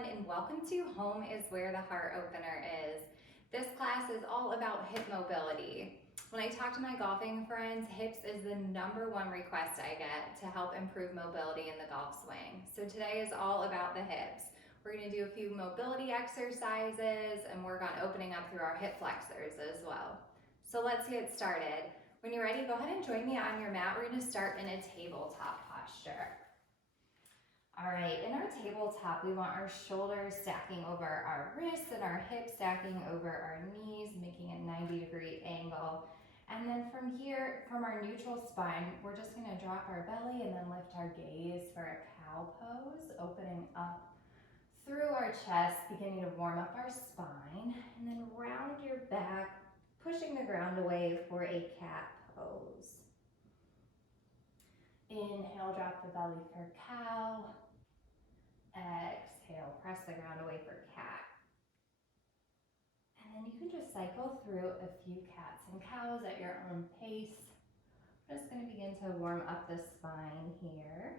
everyone, and welcome to Home is Where the Heart Opener is. This class is all about hip mobility. When I talk to my golfing friends, hips is the #1 request I get to help improve mobility in the golf swing. So today is all about the hips. We're going to do a few mobility exercises and work on opening up through our hip flexors as well. So let's get started. When you're ready, go ahead and join me on your mat. We're going to start in a tabletop posture. All right, in our tabletop, we want our shoulders stacking over our wrists and our hips stacking over our knees, making a 90-degree angle. And then from here, from our neutral spine, we're just gonna drop our belly and then lift our gaze for a cow pose, opening up through our chest, beginning to warm up our spine, and then round your back, pushing the ground away for a cat pose. Inhale, drop the belly for cow. Exhale, press the ground away for cat. And then you can just cycle through a few cats and cows at your own pace. I'm just going to begin to warm up the spine here.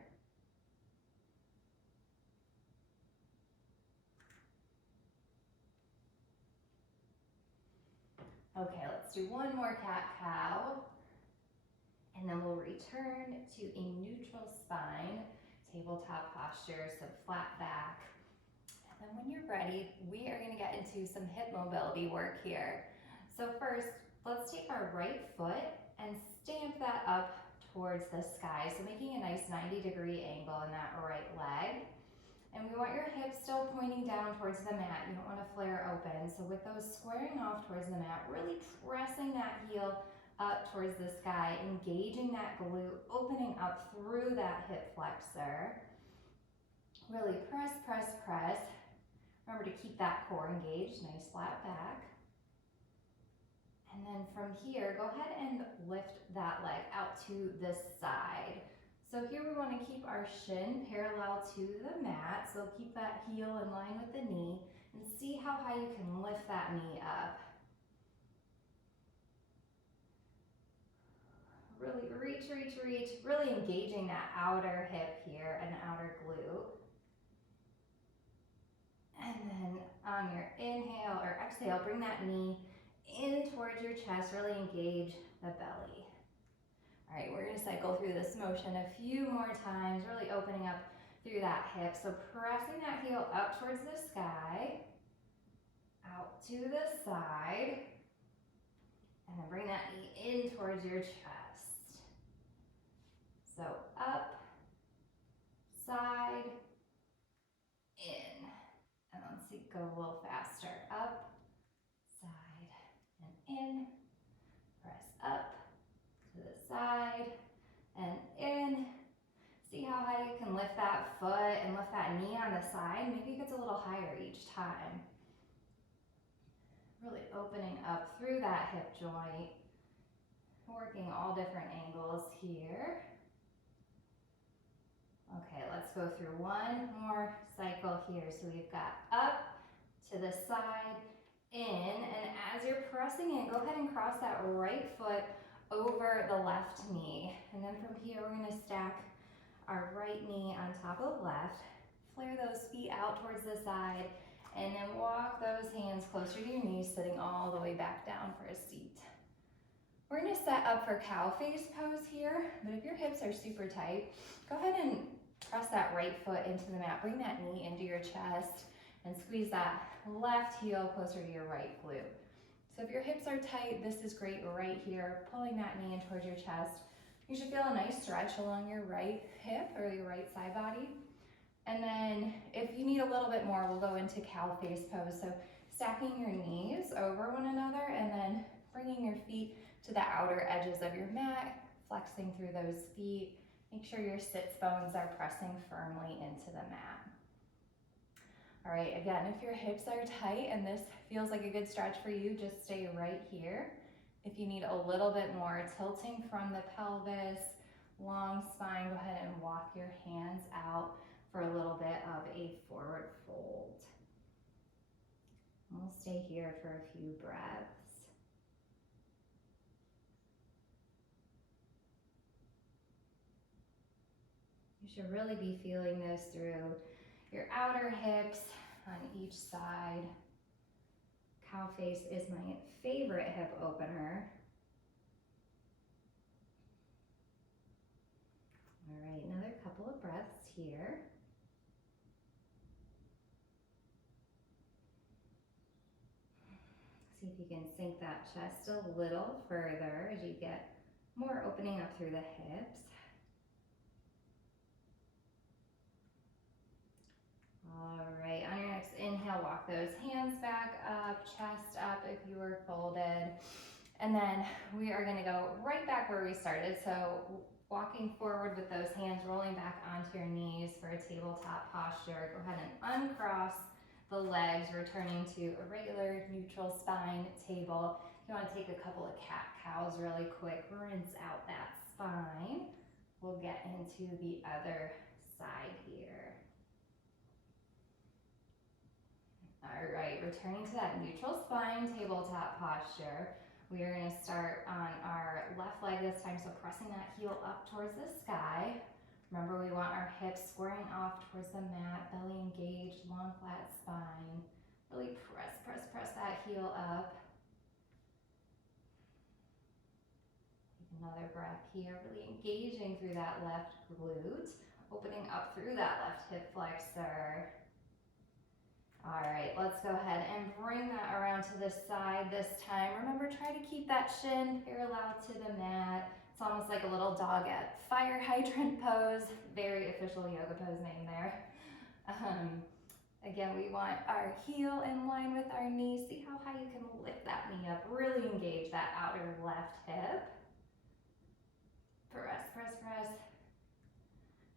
Okay, let's do one more cat-cow. And then we'll return to a neutral spine, tabletop posture, so flat back. And then when you're ready, we are going to get into some hip mobility work here. So first, let's take our right foot and stamp that up towards the sky. So making a nice 90-degree angle in that right leg. And we want your hips still pointing down towards the mat. You don't want to flare open. So with those squaring off towards the mat, really pressing that heel up towards the sky, engaging that glute, opening up through that hip flexor. Really press, press, press. Remember to keep that core engaged, nice flat back. And then from here, go ahead and lift that leg out to the side. So here we want to keep our shin parallel to the mat. So keep that heel in line with the knee and see how high you can lift that knee up. Really reach, reach, reach, really engaging that outer hip here and outer glute. And then on your inhale or exhale, bring that knee in towards your chest, really engage the belly. All right, we're gonna cycle through this motion a few more times, really opening up through that hip. So pressing that heel up towards the sky, out to the side, and then bring that knee in towards your chest. So up, side, in. And let's see, go a little faster. Up, side, and in. Press up to the side and in. See how high you can lift that foot and lift that knee on the side. Maybe it gets a little higher each time. Really opening up through that hip joint. Working all different angles here. Okay, let's go through one more cycle here. So we've got up to the side, in, and as you're pressing in, go ahead and cross that right foot over the left knee. And then from here, we're gonna stack our right knee on top of left, flare those feet out towards the side, and then walk those hands closer to your knees, sitting all the way back down for a seat. We're gonna set up for cow face pose here, but if your hips are super tight, go ahead and press that right foot into the mat, bring that knee into your chest, and squeeze that left heel closer to your right glute. So if your hips are tight, this is great right here, pulling that knee in towards your chest. You should feel a nice stretch along your right hip or your right side body. And then if you need a little bit more, we'll go into cow face pose. So stacking your knees over one another and then bringing your feet to the outer edges of your mat, flexing through those feet. Make sure your sits bones are pressing firmly into the mat. All right, again, if your hips are tight and this feels like a good stretch for you, just stay right here. If you need a little bit more, tilting from the pelvis, long spine, go ahead and walk your hands out for a little bit of a forward fold. And we'll stay here for a few breaths. You should really be feeling this through your outer hips, each side. Cow face is my favorite hip opener. All right, another couple of breaths here. See if you can sink that chest a little further as you get more opening up through the hips. All right, on your next inhale, walk those hands back up, chest up if you were folded. And then we are gonna go right back where we started. So walking forward with those hands, rolling back onto your knees for a tabletop posture. Go ahead and uncross the legs, returning to a regular neutral spine table. If you want to take a couple of cat-cows really quick, rinse out that spine. We'll get into the other side here. All right, returning to that neutral spine tabletop posture. We are going to start on our left leg this time, so pressing that heel up towards the sky. Remember, we want our hips squaring off towards the mat, belly engaged, long flat spine. Really press that heel up. Take another breath here, really engaging through that left glute, opening up through that left hip flexor. All right, let's go ahead and bring that around to the side this time. Remember, try to keep that shin parallel to the mat. It's almost like a little dog at fire hydrant pose. Very official yoga pose name there. Again, we want our heel in line with our knee. See how high you can lift that knee up. Really engage that outer left hip. Press.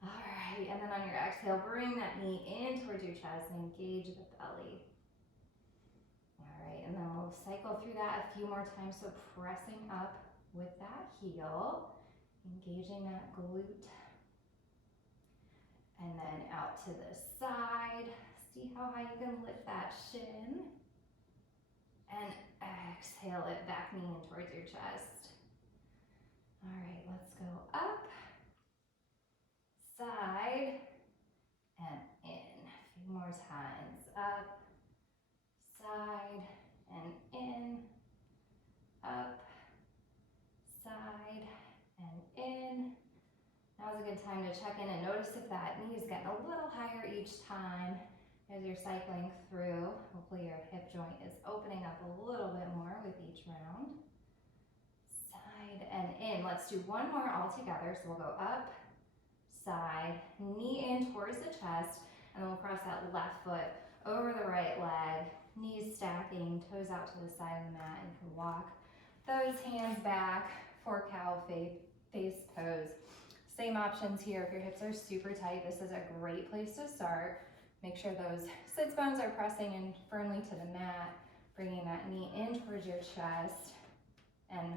All right, and then on your exhale, bring that knee in towards your chest and engage the belly. All right, and then we'll cycle through that a few more times. So pressing up with that heel, engaging that glute. And then out to the side. See how high you can lift that shin. And exhale it, back knee in towards your chest. All right, let's go up. Side and in. A few more times. Up, side and in. Up, side and in. Now's a good time to check in and notice if that knee is getting a little higher each time as you're cycling through. Hopefully your hip joint is opening up a little bit more with each round. Side and in. Let's do one more all together. So we'll go up, side, knee in towards the chest, and then we'll cross that left foot over the right leg, knees stacking, toes out to the side of the mat, and you can walk those hands back for cow face pose. Same options here. If your hips are super tight, this is a great place to start. Make sure those sits bones are pressing in firmly to the mat, bringing that knee in towards your chest, and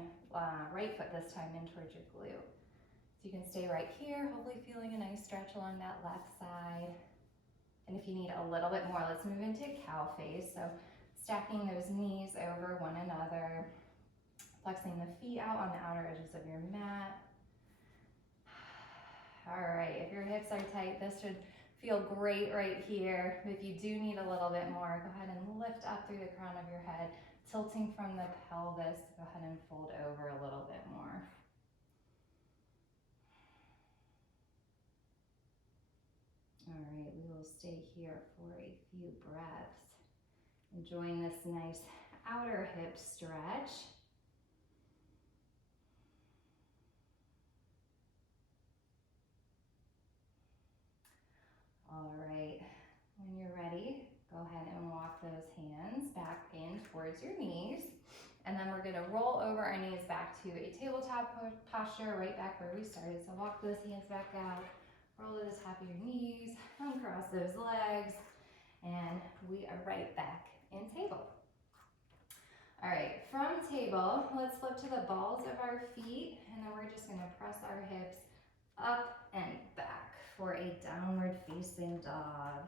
right foot this time in towards your glute. So you can stay right here, hopefully feeling a nice stretch along that left side. And if you need a little bit more, let's move into cow face. So stacking those knees over one another, flexing the feet out on the outer edges of your mat. All right, if your hips are tight, this should feel great right here. If you do need a little bit more, go ahead and lift up through the crown of your head, tilting from the pelvis. Go ahead and fold over a little bit more. All right, we will stay here for a few breaths, enjoying this nice outer hip stretch. All right, when you're ready, go ahead and walk those hands back in towards your knees. And then we're gonna roll over our knees back to a tabletop posture, right back where we started. So walk those hands back out, roll to the top of your knees, uncross those legs, and we are right back in table. All right, from table, let's flip to the balls of our feet, and then we're just gonna press our hips up and back for a downward facing dog.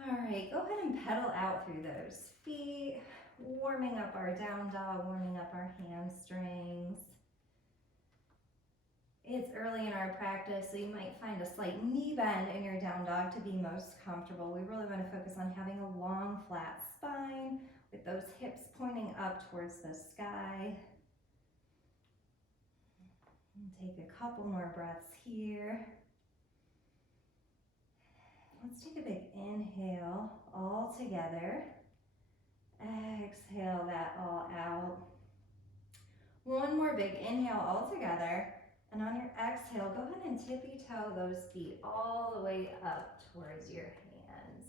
All right, go ahead and pedal out through those feet, warming up our down dog, warming up our hamstrings. It's early in our practice, so you might find a slight knee bend in your down dog to be most comfortable. We really want to focus on having a long, flat spine with those hips pointing up towards the sky. And take a couple more breaths here. Let's take a big inhale all together. Exhale that all out. One more big inhale all together. And on your exhale, go ahead and tippy-toe those feet all the way up towards your hands.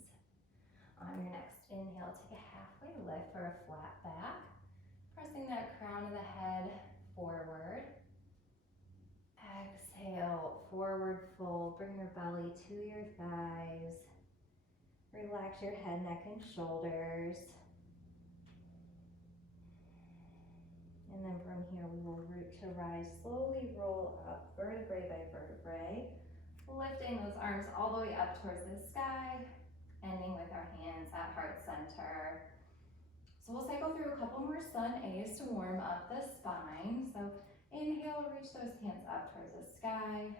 On your next inhale, take a halfway lift for a flat back. Pressing that crown of the head forward. Exhale, forward fold. Bring your belly to your thighs. Relax your head, neck, and shoulders. And then from here, we will root to rise. Slowly roll up, vertebrae by vertebrae. Lifting those arms all the way up towards the sky, ending with our hands at heart center. So we'll cycle through a couple more sun A's to warm up the spine. So inhale, reach those hands up towards the sky.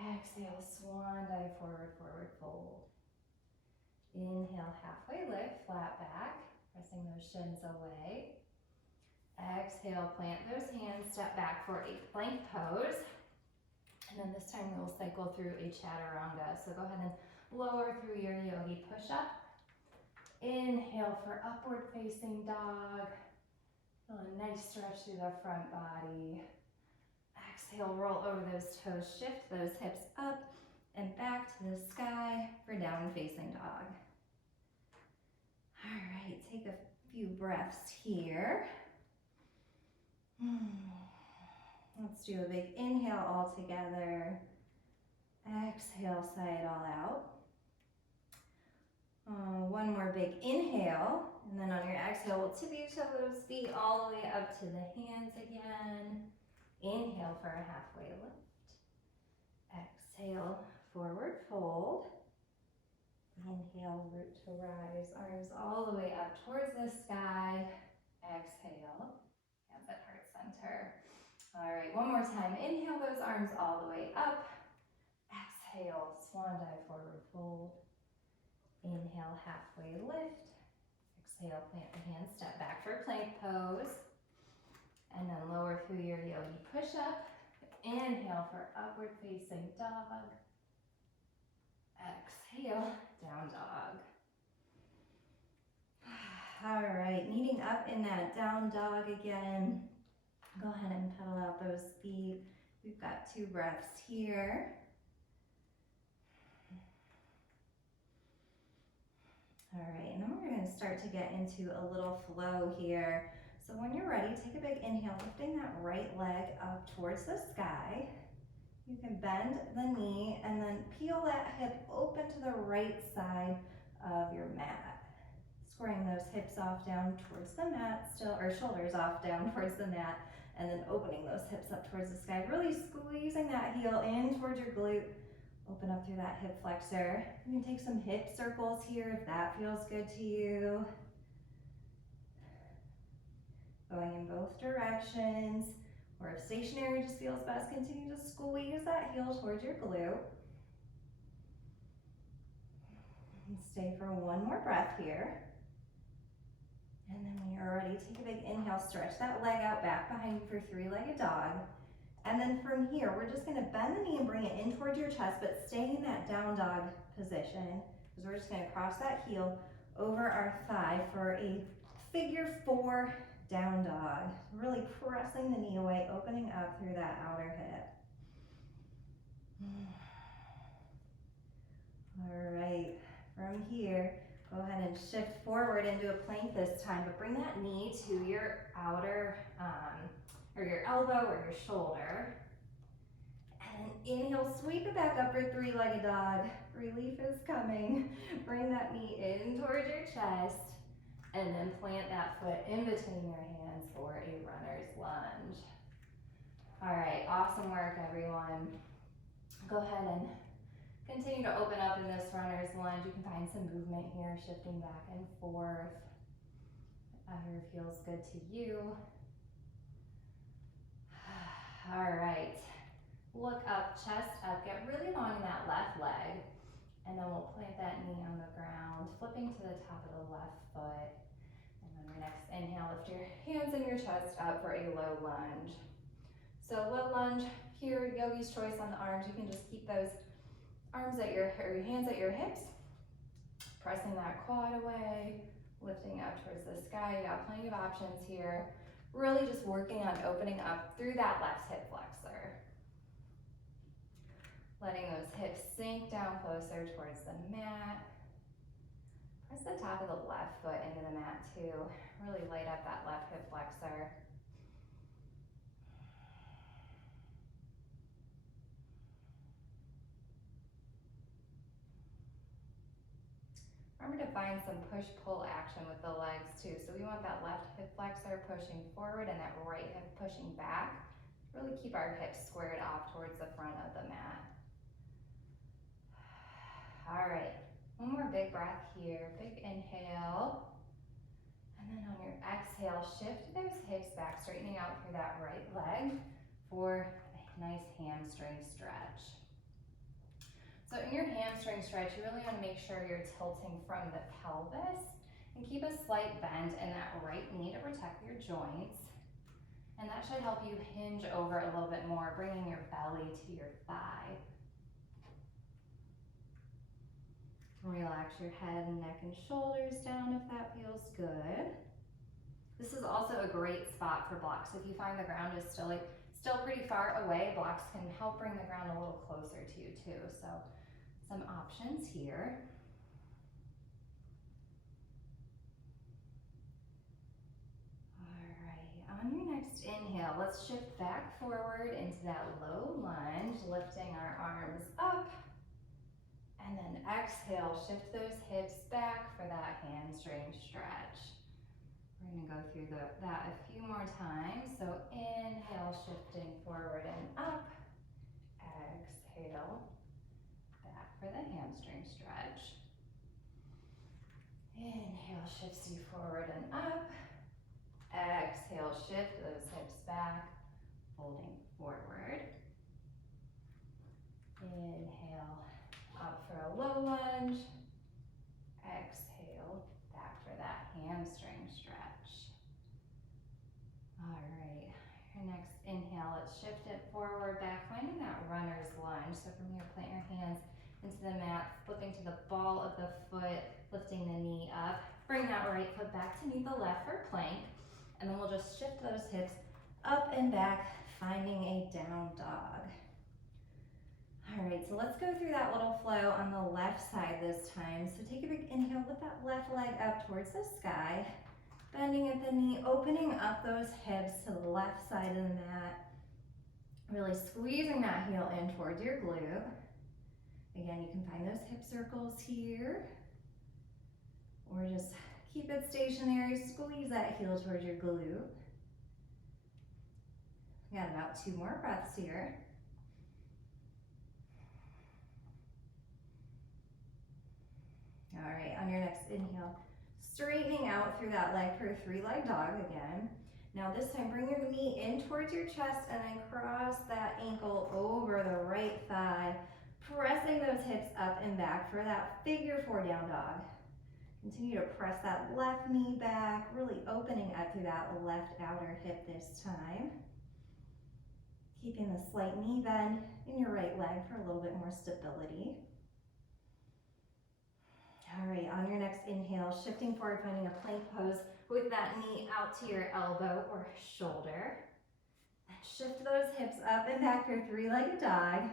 Exhale, swan dive forward, forward fold. Inhale, halfway lift, flat back, pressing those shins away. Exhale, plant those hands, step back for a plank pose. And then this time we will cycle through a chaturanga. So go ahead and lower through your yogi push-up. Inhale for upward facing dog. Feel a nice stretch through the front body. Exhale, roll over those toes, shift those hips up and back to the sky for down facing dog. All right, take a few breaths here. Let's do a big inhale all together. Exhale, sigh it all out. One more big inhale, and then on your exhale, we'll tippy-toe those feet all the way up to the hands again. Inhale for a halfway lift. Exhale, forward fold. Inhale, root to rise, arms all the way up towards the sky. Exhale, hands at heart center. All right, one more time. Inhale those arms all the way up. Exhale, swan dive, forward fold. Inhale, halfway lift. Exhale, plant the hands, step back for plank pose. And then lower through your yogi push-up. Inhale for upward facing dog. Exhale, down dog. All right, kneading up in that down dog again. Go ahead and pedal out those feet. We've got 2 breaths here. All right, and then we're going to start to get into a little flow here. So when you're ready, take a big inhale, lifting that right leg up towards the sky. You can bend the knee and then peel that hip open to the right side of your mat. Squaring those hips off down towards the mat still, or shoulders off down towards the mat, and then opening those hips up towards the sky. Really squeezing that heel in towards your glute. Open up through that hip flexor. You can take some hip circles here if that feels good to you. Going in both directions. Or if stationary just feels best, continue to squeeze that heel towards your glute. And stay for one more breath here. And then when you're ready, take a big inhale, stretch that leg out back behind you for 3-legged dog. And then from here, we're just gonna bend the knee and bring it in towards your chest, but stay in that down dog position. Because we're just gonna cross that heel over our thigh for a figure 4 down dog. Really pressing the knee away, opening up through that outer hip. All right, from here, go ahead and shift forward into a plank this time, but bring that knee to your outer, or your elbow or your shoulder. And then inhale, sweep it back up for 3-legged dog. Relief is coming. Bring that knee in towards your chest, and then plant that foot in between your hands for a runner's lunge. All right, awesome work, everyone. Go ahead and continue to open up in this runner's lunge. You can find some movement here, shifting back and forth. Whatever feels good to you. All right, look up, chest up, get really long in that left leg. And then we'll plant that knee on the ground, flipping to the top of the left foot. And on your next inhale, lift your hands and your chest up for a low lunge. So low lunge here, yogi's choice on the arms. You can just keep those arms at your hands at your hips, pressing that quad away, lifting up towards the sky. You got plenty of options here. Really just working on opening up through that left hip flexor. Letting those hips sink down closer towards the mat. Press the top of the left foot into the mat too. Really light up that left hip flexor. Remember to find some push-pull action with the legs too. So we want that left hip flexor pushing forward and that right hip pushing back. Really keep our hips squared off towards the front of the mat. All right, one more big breath here. Big inhale. And then on your exhale, shift those hips back, straightening out through that right leg for a nice hamstring stretch. So in your hamstring stretch, you really want to make sure you're tilting from the pelvis and keep a slight bend in that right knee to protect your joints. And that should help you hinge over a little bit more, bringing your belly to your thigh. Relax your head, neck, and shoulders down if that feels good. This is also a great spot for blocks. If you find the ground is still pretty far away, blocks can help bring the ground a little closer to you too. So some options here. All right, on your next inhale, let's shift back forward into that low lunge, lifting our arms up. And then exhale, shift those hips back for that hamstring stretch. We're gonna go through that a few more times. So inhale, shifting forward and up. Exhale, back for the hamstring stretch. Inhale, shifts you forward and up. Exhale, shift those hips back, folding forward. Inhale, up for a low lunge. Exhale, back for that hamstring stretch. All right, your next inhale, let's shift it forward, back, finding that runner's lunge. So from here, plant your hands into the mat, flipping to the ball of the foot, lifting the knee up. Bring that right foot back to meet the left for plank. And then we'll just shift those hips up and back, finding a down dog. All right, so let's go through that little flow on the left side this time. So take a big inhale, lift that left leg up towards the sky, bending at the knee, opening up those hips to the left side of the mat, really squeezing that heel in towards your glute. Again, you can find those hip circles here, or just keep it stationary, squeeze that heel towards your glute. We got about 2 more breaths here. All right, on your next inhale, straightening out through that leg for a 3-leg dog again. Now this time, bring your knee in towards your chest and then cross that ankle over the right thigh, pressing those hips up and back for that figure 4 down dog. Continue to press that left knee back, really opening up through that left outer hip this time. Keeping the slight knee bend in your right leg for a little bit more stability. All right, on your next inhale, shifting forward, finding a plank pose with that knee out to your elbow or shoulder. And shift those hips up and back for a 3-legged dog.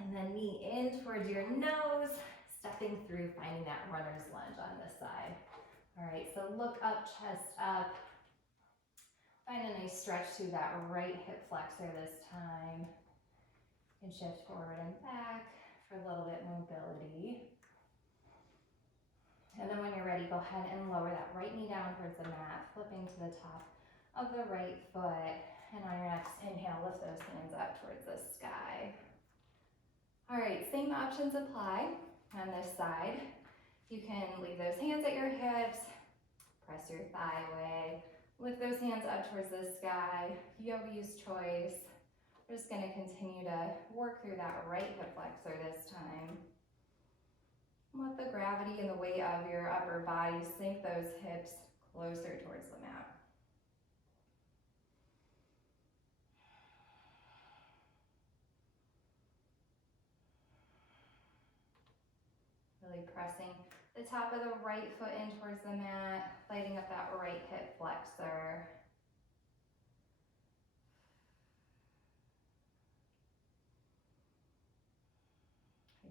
And then knee in towards your nose, stepping through, finding that runner's lunge on this side. All right, so look up, chest up. Find a nice stretch to that right hip flexor this time. You can shift forward and back for a little bit mobility. And then when you're ready, go ahead and lower that right knee down towards the mat, flipping to the top of the right foot. And on your next inhale, lift those hands up towards the sky. All right, same options apply on this side. You can leave those hands at your hips, press your thigh away, lift those hands up towards the sky, yogi's choice. We're just going to continue to work through that right hip flexor this time. Let the gravity and the weight of your upper body sink those hips closer towards the mat. Really pressing the top of the right foot in towards the mat, lighting up that right hip flexor.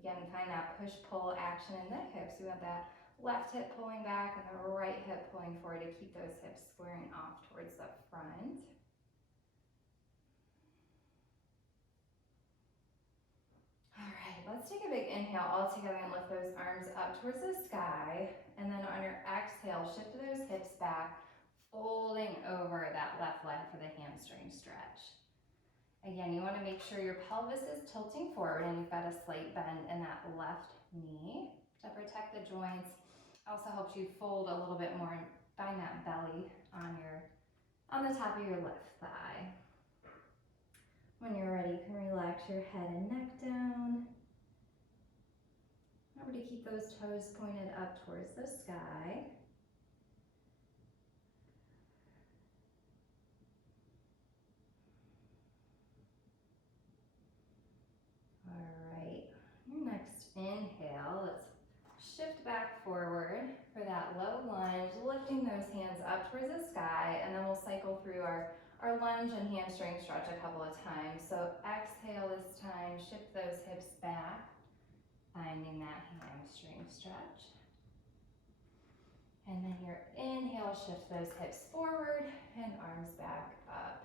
Again, find that push-pull action in the hips. We want that left hip pulling back and the right hip pulling forward to keep those hips squaring off towards the front. All right, let's take a big inhale all together and lift those arms up towards the sky. And then on your exhale, shift those hips back, folding over that left leg for the hamstring stretch. Again, you want to make sure your pelvis is tilting forward and you've got a slight bend in that left knee to protect the joints. Also helps you fold a little bit more and find that belly on the top of your left thigh. When you're ready, you can relax your head and neck down. Remember to keep those toes pointed up towards the sky. Your next inhale, let's shift back forward for that low lunge, lifting those hands up towards the sky, and then we'll cycle through our lunge and hamstring stretch a couple of times. So exhale this time, shift those hips back, finding that hamstring stretch. And then your inhale, shift those hips forward and arms back up.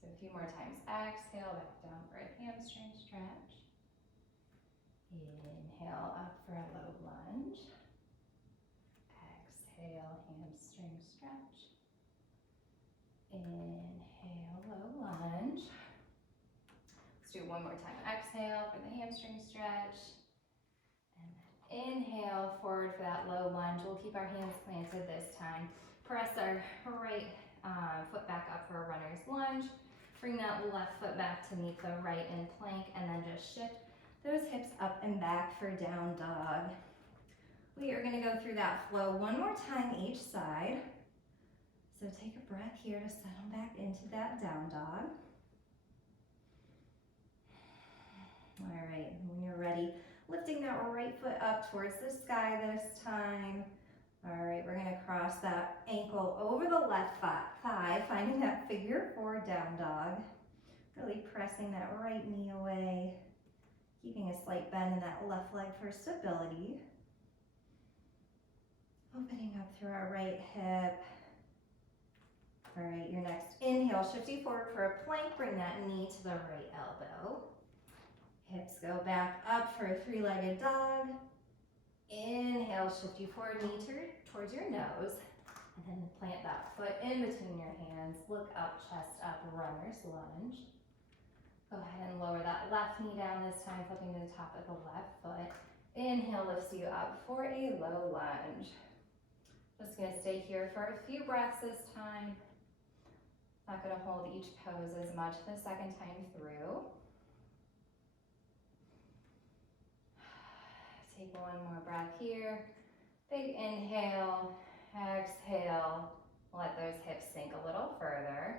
So a few more times. Exhale, back down for a hamstring stretch. Inhale up for a low lunge. Exhale, hamstring stretch. Inhale, low lunge. Let's do one more time. Exhale for the hamstring stretch. And then inhale forward for that low lunge. We'll keep our hands planted this time. Press our right foot back up for a runner's lunge. Bring that left foot back to meet the right in plank, and then just shift those hips up and back for down dog. We are going to go through that flow one more time each side. So take a breath here to settle back into that down dog. All right, when you're ready, lifting that right foot up towards the sky this time. All right, we're going to cross that ankle over the left thigh, finding that figure four down dog. Really pressing that right knee away. Keeping a slight bend in that left leg for stability. Opening up through our right hip. All right, your next inhale, shifting forward for a plank. Bring that knee to the right elbow. Hips go back up for a three-legged dog. Inhale, shift you forward, knee towards your nose. And then plant that foot in between your hands. Look up, chest up, runner's lunge. Go ahead and lower that left knee down this time, flipping to the top of the left foot. Inhale lifts you up for a low lunge. Just gonna stay here for a few breaths this time. Not gonna hold each pose as much the second time through. Take one more breath here. Big inhale, exhale. Let those hips sink a little further.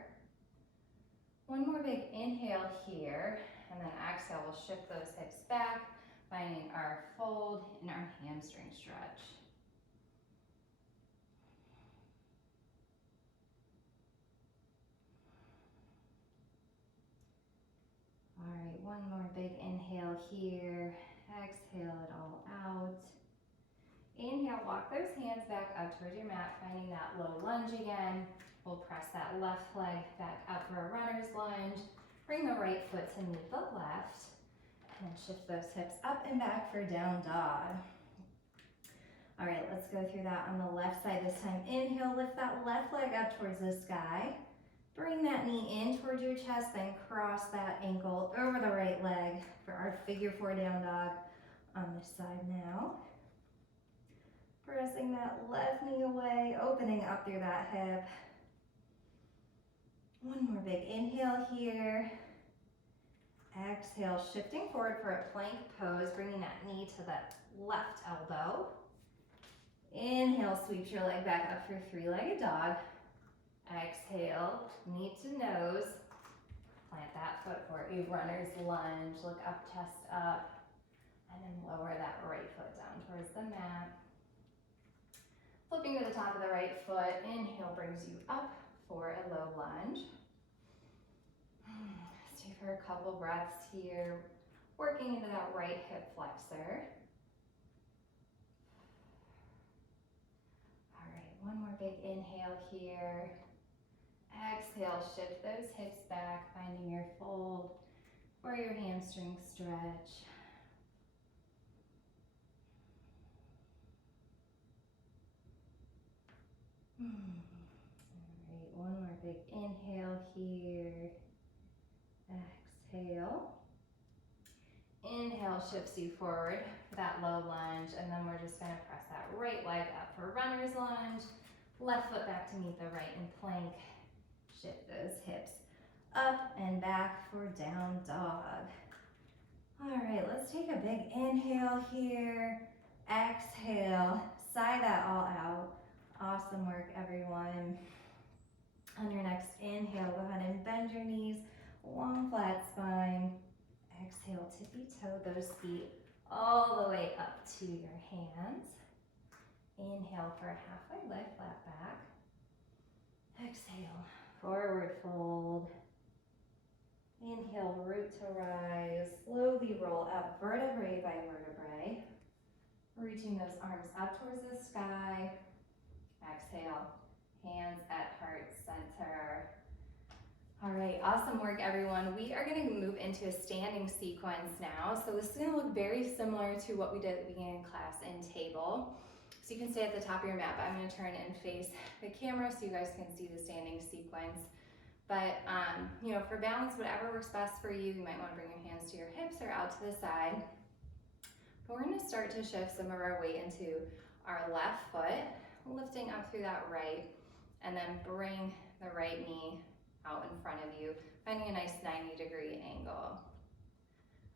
One more big inhale here, and then exhale, we'll shift those hips back, finding our fold in our hamstring stretch. All right, one more big inhale here, exhale it all out. Inhale, walk those hands back up towards your mat, finding that low lunge again. We'll press that left leg back up for a runner's lunge. Bring the right foot to meet the left. And shift those hips up and back for down dog. All right, let's go through that on the left side this time. Inhale, lift that left leg up towards the sky. Bring that knee in towards your chest, then cross that ankle over the right leg for our figure four down dog on this side now. Pressing that left knee away, opening up through that hip. One more big inhale here. Exhale, shifting forward for a plank pose, bringing that knee to that left elbow. Inhale, sweep your leg back up for three-legged dog. Exhale, knee to nose. Plant that foot for a runner's lunge. Look up, chest up. And then lower that right foot down towards the mat. Flipping to the top of the right foot. Inhale brings you up for a low lunge. Stay for a couple breaths here. Working into that right hip flexor. All right, one more big inhale here. Exhale, shift those hips back, finding your fold or your hamstring stretch. All right, one more big inhale here. Exhale. Inhale shifts you forward for that low lunge, and then we're just gonna press that right leg up for runner's lunge. Left foot back to meet the right in plank. Shift those hips up and back for down dog. All right, let's take a big inhale here. Exhale, sigh that all out. Awesome work, everyone. On your next inhale, go ahead and bend your knees, long flat spine. Exhale, tippy toe those feet all the way up to your hands. Inhale for a halfway lift, flat back. Exhale, forward fold. Inhale, root to rise. Slowly roll up vertebrae by vertebrae. Reaching those arms up towards the sky. Exhale, hands at heart center. All right, awesome work, everyone. We are gonna move into a standing sequence now. So this is gonna look very similar to what we did at the beginning of class in table. So you can stay at the top of your mat, but I'm gonna turn and face the camera so you guys can see the standing sequence. But you know, for balance, whatever works best for you, you might wanna bring your hands to your hips or out to the side. But we're gonna start to shift some of our weight into our left foot, lifting up through that right, and then bring the right knee out in front of you, finding a nice 90-degree angle.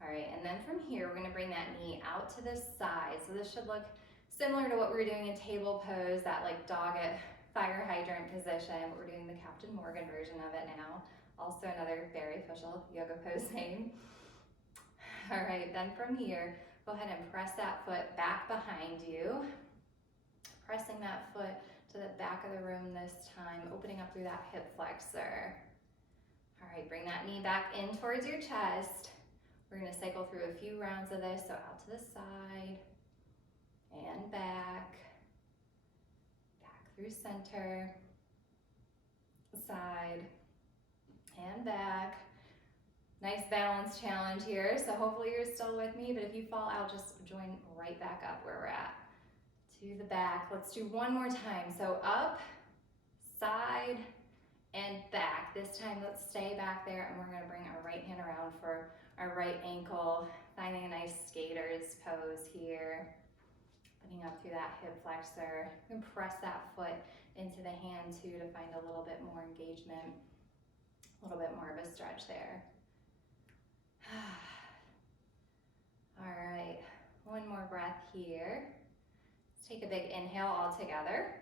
All right, and then from here, we're gonna bring that knee out to the side. So this should look similar to what we were doing in table pose, that like dog at fire hydrant position, but we're doing the Captain Morgan version of it now. Also another very official yoga pose name. All right, then from here, go ahead and press that foot back behind you. Pressing that foot to the back of the room this time, opening up through that hip flexor. All right, bring that knee back in towards your chest. We're gonna cycle through a few rounds of this, so out to the side, and back through center, side, and back. Nice balance challenge here, so hopefully you're still with me, but if you fall out, just join right back up where we're at. To the back. Let's do one more time. So up, side, and back. This time, let's stay back there, and we're gonna bring our right hand around for our right ankle, finding a nice skater's pose here. Putting up through that hip flexor. You can press that foot into the hand too to find a little bit more engagement, a little bit more of a stretch there. All right, one more breath here. Take a big inhale all together.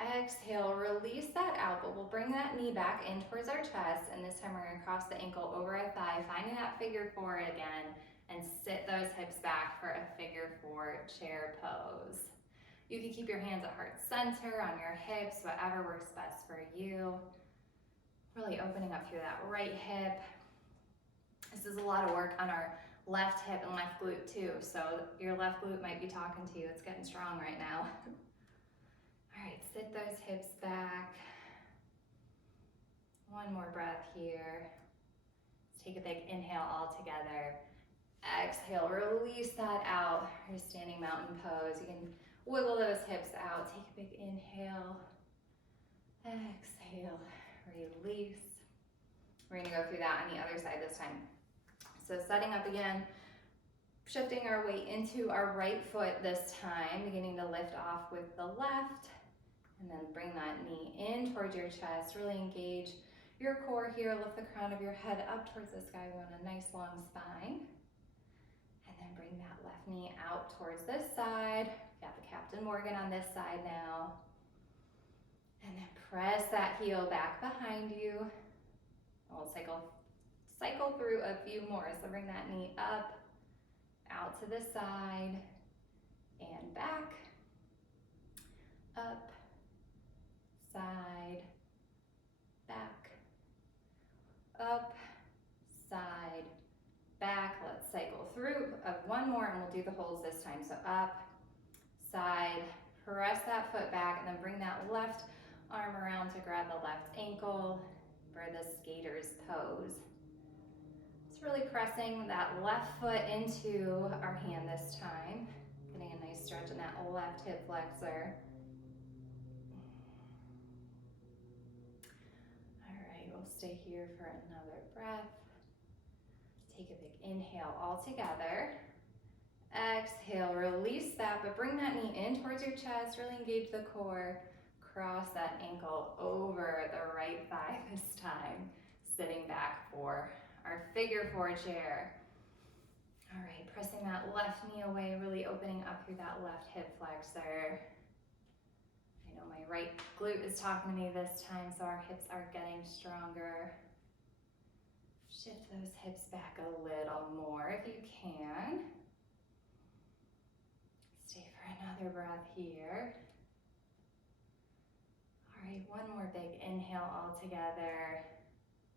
Exhale, release that out, but we'll bring that knee back in towards our chest, and this time we're gonna cross the ankle over our thigh, finding that figure four again, and sit those hips back for a figure four chair pose. You can keep your hands at heart center, on your hips, whatever works best for you. Really opening up through that right hip. This is a lot of work on our left hip and left glute too, so your left glute might be talking to you. It's getting strong right now. All right, sit those hips back. One more breath here. Let's take a big inhale all together. Exhale, release that out. Your standing mountain pose. You can wiggle those hips out. Take a big inhale. Exhale, release. We're gonna go through that on the other side this time. So setting up again, shifting our weight into our right foot this time, beginning to lift off with the left, and then bring that knee in towards your chest. Really engage your core here. Lift the crown of your head up towards the sky. We want a nice long spine. And then bring that left knee out towards this side. Got the Captain Morgan on this side now. And then press that heel back behind you. We'll cycle through a few more. So bring that knee up, out to the side, and back, up, side, back, up, side, back. Let's cycle through one more and we'll do the holds this time. So up, side, press that foot back, and then bring that left arm around to grab the left ankle for the skater's pose. It's really pressing that left foot into our hand this time. Getting a nice stretch in that left hip flexor. All right, we'll stay here for another breath. Take a big inhale all together. Exhale, release that, but bring that knee in towards your chest, really engage the core. Cross that ankle over the right thigh this time. Sitting back for our figure four chair. All right, pressing that left knee away, really opening up through that left hip flexor. I know my right glute is talking to me this time, so our hips are getting stronger. Shift those hips back a little more if you can. Stay for another breath here. All right, one more big inhale all together.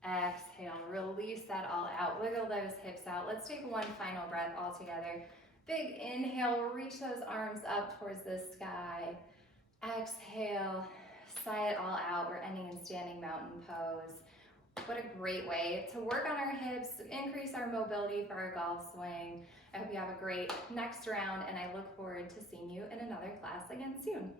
Exhale, release that all out. Wiggle those hips out. Let's take one final breath all together. Big inhale, reach those arms up towards the sky. Exhale, sigh it all out. We're ending in standing mountain pose. What a great way to work on our hips, increase our mobility for our golf swing. I hope you have a great next round, and I look forward to seeing you in another class again soon.